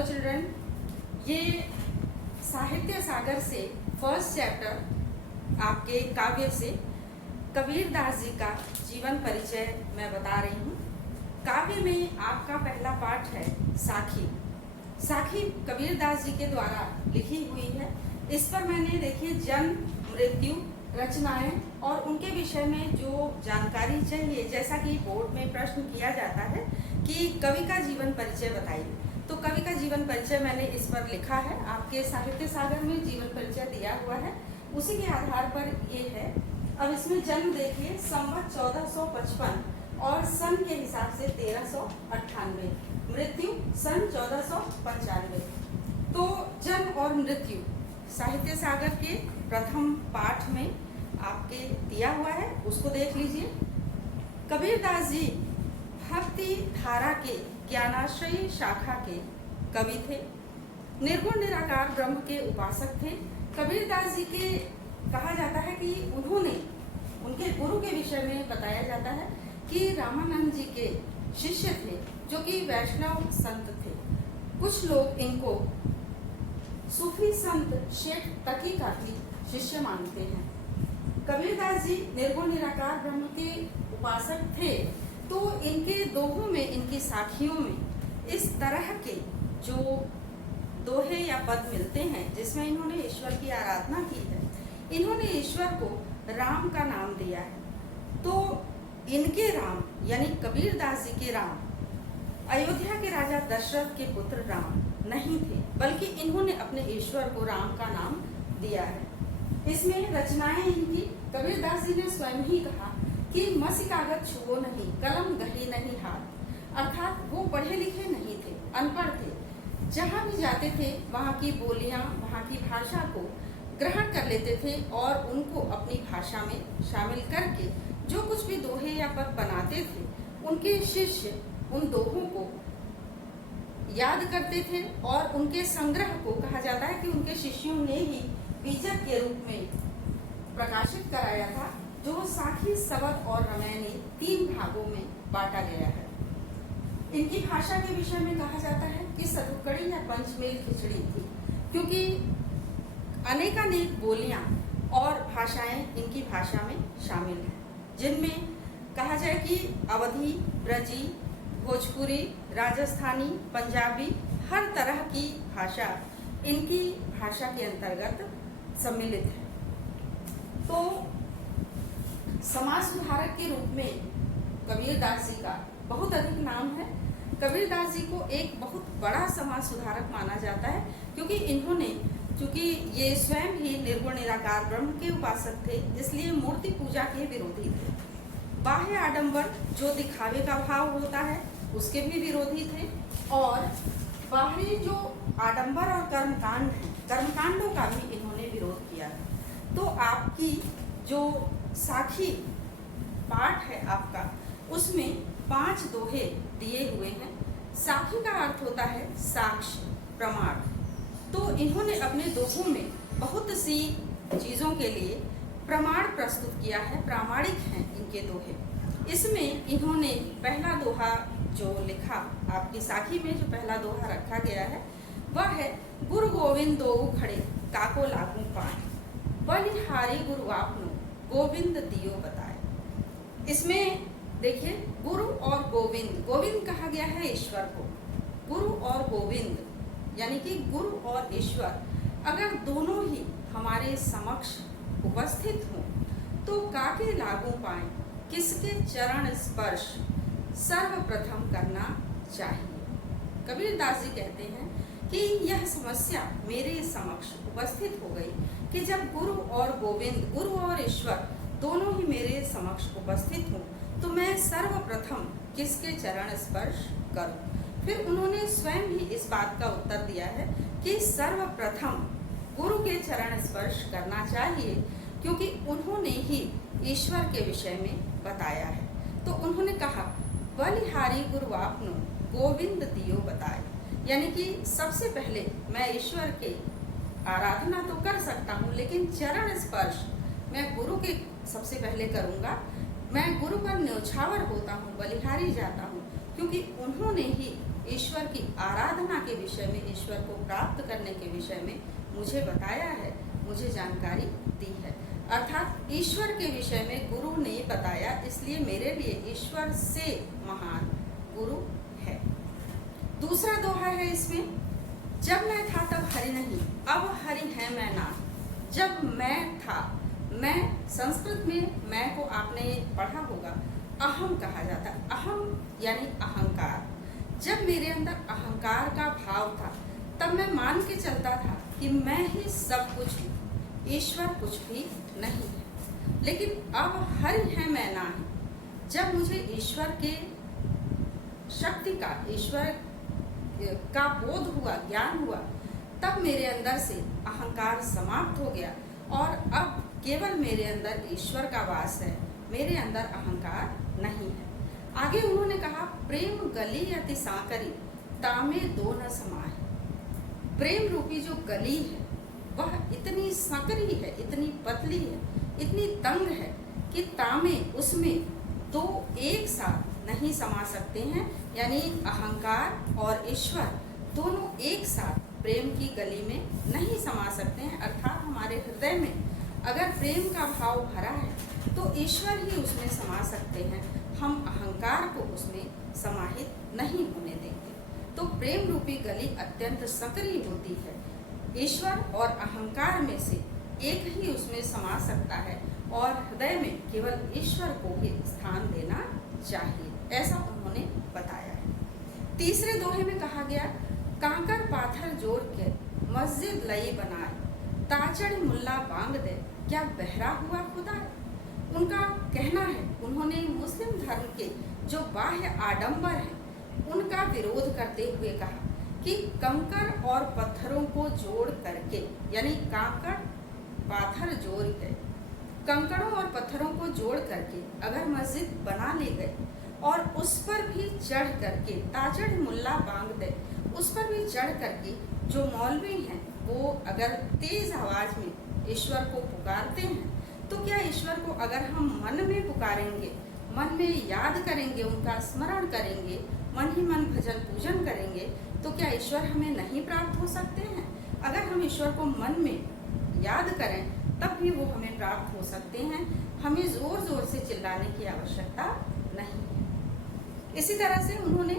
Hello children, ये साहित्य सागर से फर्स्ट चैप्टर आपके काव्य से कबीर दास जी का जीवन परिचय मैं बता रही हूँ। काव्य में आपका पहला पाठ है साखी। साखी कबीर दास जी के द्वारा लिखी हुई है। इस पर मैंने देखिए जन्म, मृत्यु, रचनाएं और उनके विषय में जो जानकारी चाहिए, जैसा कि बोर्ड में प्रश्न किया जाता है कि कवि का जीवन परिचय बताइए, तो कवि का जीवन परिचय मैंने इस पर लिखा है। आपके साहित्य सागर में जीवन परिचय दिया हुआ है, उसी के आधार पर ये है। अब इसमें जन्म देखिए संवत 1455 और सन के हिसाब से 1398, मृत्यु सन 1495। तो जन्म और मृत्यु साहित्य सागर के प्रथम पाठ में आपके दिया हुआ है, उसको देख लीजिए। कबीर दास जी भक्ति धारा के ज्ञानाश्रयी शाखा के कवि थे। निर्गुण निराकार ब्रह्म के उपासक थे। कबीर दास जी के कहा जाता है कि उन्होंने उनके गुरु के विषय में बताया जाता है कि रामानंद जी के शिष्य थे, जो कि वैष्णव संत थे। कुछ लोग इनको सूफी संत शेख तकी का भी शिष्य मानते हैं। कबीर दास जी निर्गुण निराकार ब्रह्म के उपासक थे, तो इनके दोहों में, इनकी साखियों में इस तरह के जो दोहे या पद मिलते हैं जिसमें इन्होंने ईश्वर की आराधना की है। इन्होंने ईश्वर को राम का नाम दिया है। तो इनके राम यानी कबीर दास जी के राम अयोध्या के राजा दशरथ के पुत्र राम नहीं थे, बल्कि इन्होंने अपने ईश्वर को राम का नाम दिया है। इसमें रचनाएं इनकी कबीर दास जी ने स्वयं ही कहा कि मसी कागज छुओ नहीं, कलम गही नहीं हाथ। अर्थात वो पढ़े लिखे नहीं थे, अनपढ़ थे। जहाँ भी जाते थे वहाँ की बोलियाँ, वहाँ की भाषा को ग्रहण कर लेते थे और उनको अपनी भाषा में शामिल करके जो कुछ भी दोहे या पद बनाते थे, उनके शिष्य उन दोहों को याद करते थे और उनके संग्रह को कहा जाता है कि उनके शिष्यों ने ही बीजक के रूप में प्रकाशित कराया था, जो साखी, सबद और रमैनी 3 भागों में बांटा गया है। इनकी भाषा के विषय में कहा जाता है कि सतुकड़ी या पंचमेल खिचड़ी थी, क्योंकि अनेकानेक बोलियां और भाषाएं इनकी भाषा में शामिल हैं, जिनमें कहा जाए कि अवधी, ब्रजी, भोजपुरी, राजस्थानी, पंजाबी, हर तरह की भाषा इनकी भाषा के अंतर्गत सम्मिलित है। तो समाज सुधारक के रूप में कबीर दास जी का बहुत अधिक नाम है। कबीर दास जी को एक बहुत बड़ा समाज सुधारक माना जाता है, क्योंकि इन्होंने, क्योंकि ये स्वयं ही निर्गुण निराकार ब्रह्म के उपासक थे, इसलिए मूर्ति पूजा के विरोधी थे। बाह्य आडंबर जो दिखावे का भाव होता है उसके भी विरोधी थे, और बाहरी जो आडंबर और कर्मकांड हैं, कर्मकांडों का भी इन्होंने विरोध किया है। तो आपकी जो साखी पाठ है आपका, उसमें 5 दोहे दिए हुए हैं। साखी का अर्थ होता है साक्ष्य, प्रमाण। तो इन्होंने अपने दोहों में बहुत सी चीज़ों के लिए प्रमाण प्रस्तुत किया है, प्रामाणिक हैं इनके दोहे। इसमें इन्होंने पहला दोहा जो लिखा, आपकी साखी में जो पहला दोहा रखा गया है, वह है गुरु गोविंद दोऊ खड़े काको लागू पाए, बलिहारी गुरु आपनो गोविंद दियो बताए। इसमें देखिए गुरु और गोविंद, गोविंद कहा गया है ईश्वर को। गुरु और गोविंद यानी कि गुरु और ईश्वर अगर दोनों ही हमारे समक्ष उपस्थित हों तो काके लागू पाए, किसके चरण स्पर्श सर्वप्रथम करना चाहिए। कबीर दास जी कहते हैं कि यह समस्या मेरे समक्ष उपस्थित हो गई कि जब गुरु और गोविंद, गुरु और ईश्वर दोनों ही मेरे समक्ष उपस्थित हों, तो मैं सर्वप्रथम किसके चरण स्पर्श करूं। फिर उन्होंने स्वयं ही इस बात का उत्तर दिया है कि सर्वप्रथम गुरु के चरण स्पर्श करना चाहिए, क्योंकि उन्होंने ही ईश्वर के विषय में बताया है। तो उन्होंने कहा बलिहारी गुरु आपनो गोविंद दियो बताए, यानी कि सबसे पहले मैं ईश्वर के आराधना तो कर सकता हूँ, लेकिन चरण स्पर्श मैं गुरु के सबसे पहले करूँगा। मैं गुरु पर न्यौछावर होता हूँ, बलिहारी जाता हूँ, क्योंकि उन्होंने ही ईश्वर की आराधना के विषय में, ईश्वर को प्राप्त करने के विषय में मुझे बताया है, मुझे जानकारी दी है। अर्थात ईश्वर के विषय में गुरु ने बताया, इसलिए मेरे लिए ईश्वर से महान गुरु है। दूसरा दोहा है इसमें, जब मैं था तब हरि नहीं, अब हरि है मैं ना। जब मैं था, मैं संस्कृत में मैं को आपने पढ़ा होगा, अहम कहा जाता। अहम यानी अहंकार। जब मेरे अंदर अहंकार का भाव था तब मैं मान के चलता था कि मैं ही सब कुछ हूँ, ईश्वर कुछ भी नहीं है। लेकिन अब हरि है मैं ना है। जब मुझे ईश्वर के शक्ति का, ईश्वर का बोध हुआ, ज्ञान हुआ, तब मेरे अंदर से अहंकार समाप्त हो गया और अब केवल मेरे अंदर ईश्वर का वास है, मेरे अंदर अहंकार नहीं है। आगे उन्होंने कहा, प्रेम गली अति सांकरी, तामे दो न समाए। प्रेम रूपी जो गली है वह इतनी सांकरी है, इतनी पतली है, इतनी तंग है कि तामे उसमें दो एक साथ नहीं समा सकते हैं। यानी अहंकार और ईश्वर दोनों एक साथ प्रेम की गली में नहीं समा सकते हैं। अर्थात हमारे हृदय में अगर प्रेम का भाव भरा है तो ईश्वर ही उसमें समा सकते हैं, हम अहंकार को उसमें समाहित नहीं होने देंगे। तो प्रेम रूपी गली अत्यंत संकरी होती है। ईश्वर और अहंकार में से एक ही उसमें समा सकता है और हृदय में केवल ईश्वर को ही स्थान देना चाहिए, ऐसा उन्होंने बताया है। तीसरे दोहे में कहा गया, कांकर पाथर जोड़ के मस्जिद लई बनाए, ताचड़ मुल्ला बांग दे, क्या बहरा हुआ खुदा। उनका कहना है, उन्होंने मुस्लिम धर्म के जो बाह्य आडंबर हैं उनका विरोध करते हुए कहा कि कंकड़ और पत्थरों को जोड़ करके, यानी कांकड़ पाथर जोड़ के, कंकड़ों और पत्थरों को जोड़ करके अगर मस्जिद बना ले गए और उस पर भी चढ़ करके, ताचड़ मुल्ला बांग दे, उस पर भी चढ़ करके जो मौलवी हैं वो अगर तेज आवाज में ईश्वर को पुकारते हैं, तो क्या ईश्वर को अगर हम मन में पुकारेंगे, मन में याद करेंगे, उनका स्मरण करेंगे, मन ही मन भजन पूजन करेंगे, तो क्या ईश्वर हमें नहीं प्राप्त हो सकते हैं? अगर हम ईश्वर को मन में याद करें तब भी वो हमें प्राप्त हो सकते हैं, हमें जोर जोर से चिल्लाने की आवश्यकता नहीं है। इसी तरह से उन्होंने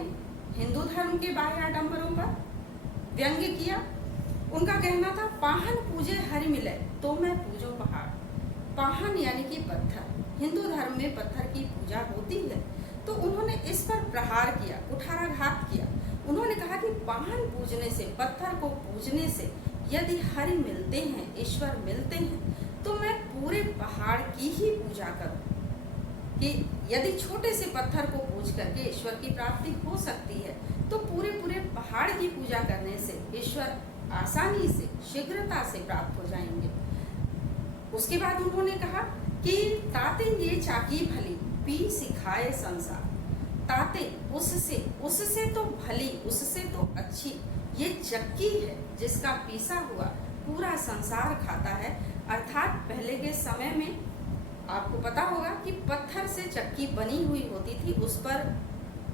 हिंदू धर्म के बाह्य आडंबरों पर व्यंग्य किया। उनका कहना था, पाहन पूजे हरि मिले तो मैं पूजो पहाड़। पाहन यानी कि पत्थर, हिंदू धर्म में पत्थर की पूजा होती है, तो उन्होंने इस पर प्रहार किया, कुठाराघात किया। उन्होंने कहा कि पाहन पूजने से, पत्थर को पूजने से यदि हरि मिलते हैं, ईश्वर मिलते हैं, तो मैं पूरे पहाड़ की ही पूजा करूं। कि यदि छोटे से पत्थर को पूज करके ईश्वर की प्राप्ति हो सकती है, तो पूरे पूरे पहाड़ की पूजा करने से ईश्वर आसानी से, शीघ्रता से प्राप्त हो जाएंगे। उसके बाद उन्होंने कहा कि ताते ये चाकी भली, पी सिखाए संसार। ताते उससे तो भली, उससे तो अच्छी ये चक्की है जिसका पीसा हुआ पूरा संसार खाता है। अर्थात पहले के समय में आपको पता होगा कि पत्थर से चक्की बनी हुई होती थी, उस पर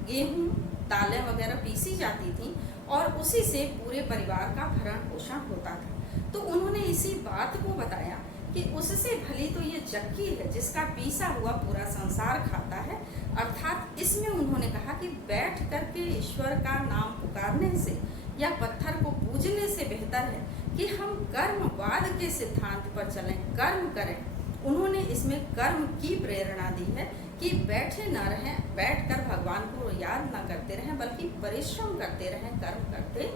गेहूं, दालें वगैरह पीसी जाती थी और उसी से पूरे परिवार का भरण पोषण होता था। तो उन्होंने इसी बात को बताया कि उससे भली तो ये चक्की है जिसका पीसा हुआ पूरा संसार खाता है। अर्थात इसमें उन्होंने कहा कि बैठ करके ईश्वर का नाम पुकारने से या पत्थर को पूजने से बेहतर है कि हम कर्मवाद के सिद्धांत पर चलें, कर्म करें। उन्होंने इसमें कर्म की प्रेरणा दी है कि बैठे न रहें, बैठकर भगवान को याद न करते रहें, बल्कि परिश्रम करते रहें, कर्म करते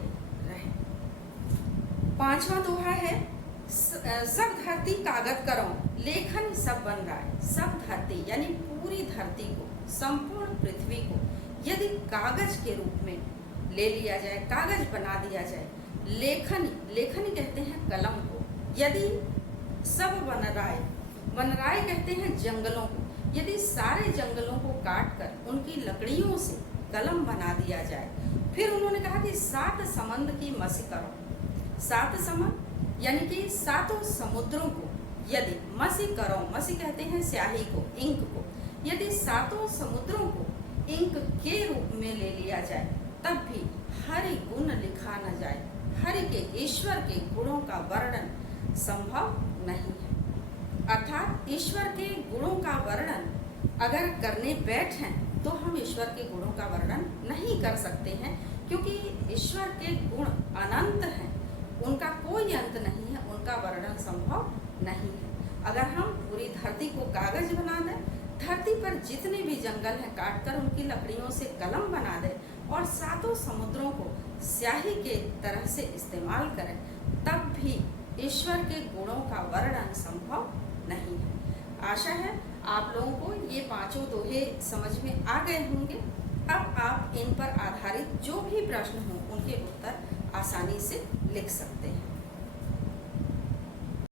रहें। पांचवा दोहा है, सब धरती कागज करो, लेखन सब बन रहा है। सब धरती यानी पूरी धरती को, संपूर्ण पृथ्वी को यदि कागज के रूप में ले लिया जाए, कागज बना दिया जाए, लेखनी कहते हैं कलम को। यदि सब वनराय कहते हैं जंगलों को, यदि सारे जंगलों को काट कर उनकी लकड़ियों से कलम बना दिया जाए। फिर उन्होंने कहा कि 7 समंद की मसी करो। 7 समंद यानी कि 7 समुद्रों को यदि मसी करो, मसी कहते हैं स्याही को, इंक को, यदि 7 समुद्रों को इंक के रूप में ले लिया जाए तब भी हरि गुण लिखा न जाए। हरि के ईश्वर के गुणों का वर्णन संभव नहीं है। अर्थात ईश्वर के गुणों का वर्णन अगर करने बैठें तो हम ईश्वर के गुणों का वर्णन नहीं कर सकते हैं, क्योंकि ईश्वर के गुण अनंत हैं, उनका कोई अंत नहीं है, उनका वर्णन संभव नहीं है। अगर हम पूरी धरती को कागज बना दें, धरती पर जितने भी जंगल हैं काटकर उनकी लकड़ियों से कलम बना दें और सातों समुद्रों को स्याही के तरह से इस्तेमाल करें, तब भी ईश्वर के गुणों का वर्णन संभव नहीं है। आशा है आप लोगों को ये पांचों दोहे समझ में आ गए होंगे। अब आप इन पर आधारित जो भी प्रश्न हो उनके उत्तर आसानी से लिख सकते हैं।